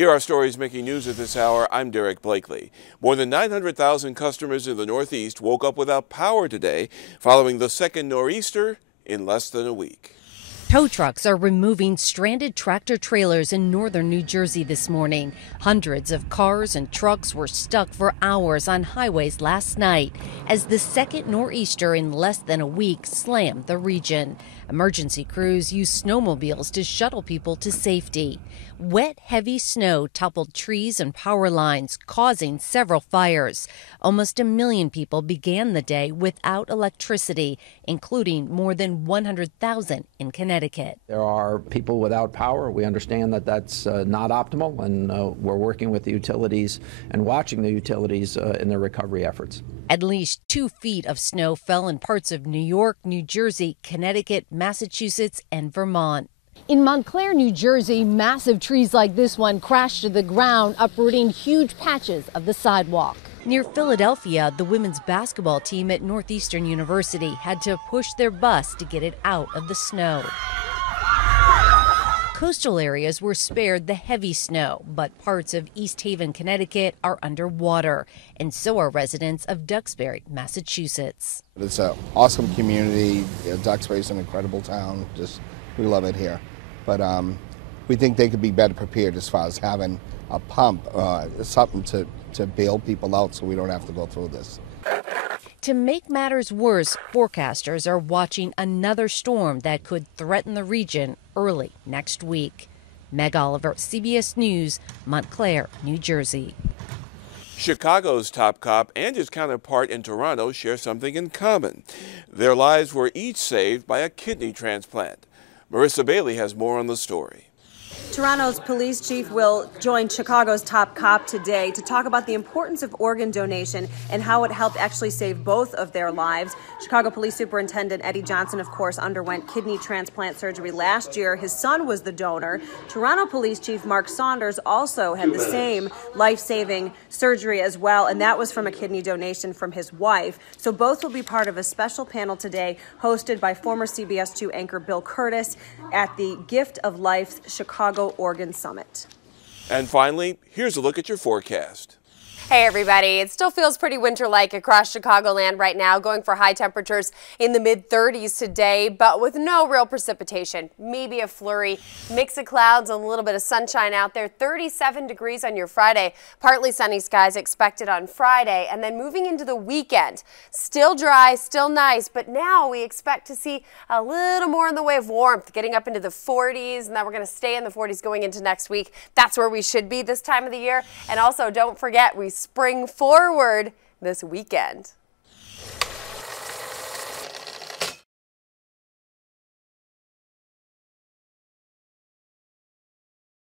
Here are stories making news at this hour. I'm Derek Blakely. More than 900,000 customers in the Northeast woke up without power today following the second nor'easter in less than a week. Tow trucks are removing stranded tractor trailers in northern New Jersey this morning. Hundreds of cars and trucks were stuck for hours on highways last night as the second nor'easter in less than a week slammed the region. Emergency crews used snowmobiles to shuttle people to safety. Wet, heavy snow toppled trees and power lines, causing several fires. Almost 1 million people began the day without electricity, including more than 100,000 in Connecticut. There are people without power. We understand that that's not optimal, and we're working with the utilities and watching the utilities in their recovery efforts. At least 2 feet of snow fell in parts of New York, New Jersey, Connecticut, Massachusetts, and Vermont. In Montclair, New Jersey, massive trees like this one crashed to the ground, uprooting huge patches of the sidewalk. Near Philadelphia, the women's basketball team at Northeastern University had to push their bus to get it out of the snow. Coastal areas were spared the heavy snow, but parts of East Haven, Connecticut are underwater, and so are residents of Duxbury, Massachusetts. It's an awesome community. Duxbury is an incredible town. We love it here. But we think they could be better prepared as far as having a pump, something to bail people out so we don't have to go through this. To make matters worse, forecasters are watching another storm that could threaten the region early next week. Meg Oliver, CBS News, Montclair, New Jersey. Chicago's top cop and his counterpart in Toronto share something in common. Their lives were each saved by a kidney transplant. Marissa Bailey has more on the story. Toronto's police chief will join Chicago's top cop today to talk about the importance of organ donation and how it helped actually save both of their lives. Chicago Police Superintendent Eddie Johnson, of course, underwent kidney transplant surgery last year. His son was the donor. Toronto Police Chief Mark Saunders also had the same life-saving surgery as well, and that was from a kidney donation from his wife. So both will be part of a special panel today hosted by former CBS 2 anchor Bill Curtis at the Gift of Life Chicago Organ Summit. And finally, here's a look at your forecast. Hey everybody, it still feels pretty winter-like across Chicagoland right now, going for high temperatures in the mid-30s today, but with no real precipitation. Maybe a flurry, mix of clouds, a little bit of sunshine out there. 37 degrees on your Friday. Partly sunny skies expected on Friday, and then moving into the weekend. Still dry, still nice, but now we expect to see a little more in the way of warmth, getting up into the 40s, and then we're going to stay in the 40s going into next week. That's where we should be this time of the year. And also, don't forget, we spring forward this weekend.